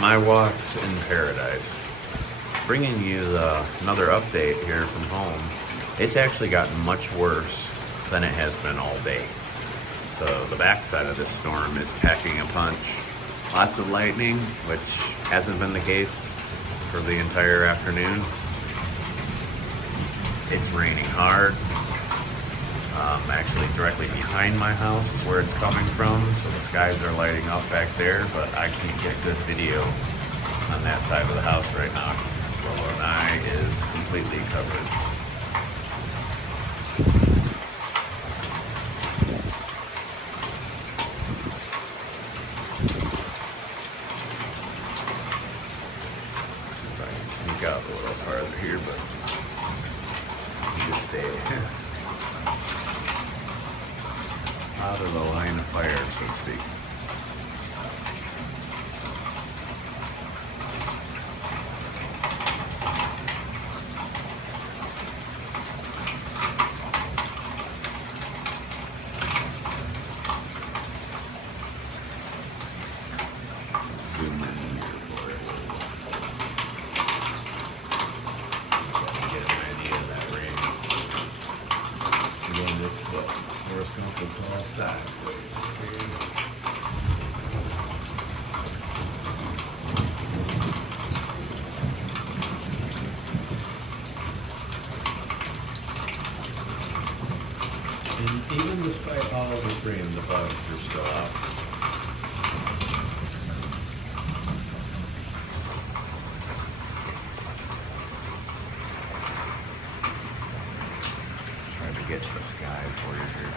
My walks in paradise. Bringing you another update here from home. It's actually gotten much worse than it has been all day. So the backside of this storm is packing a punch. Lots of lightning, which hasn't been the case for the entire afternoon. It's raining hard. Actually directly behind my house where it's coming from, so the skies are lighting up back there, but I can't get good video on that side of the house right now. So an eye is completely covered. If I can sneak out a little farther here, but just stay out of the line of fire, so to speak. Zoom in here for it. Get an idea of that rain. Again, this horizontal to all sides. And even despite all of the rain, the bugs are still out. Try to get to the sky for you here.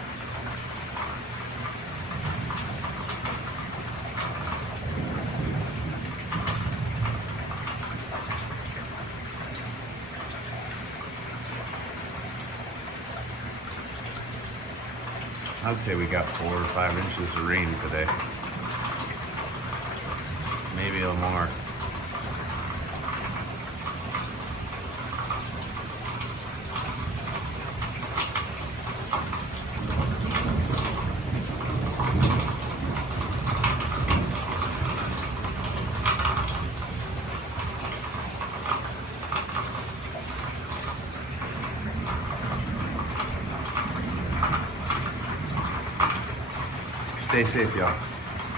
I'd say we got 4 or 5 inches of rain today. Maybe a little more. Stay safe, y'all.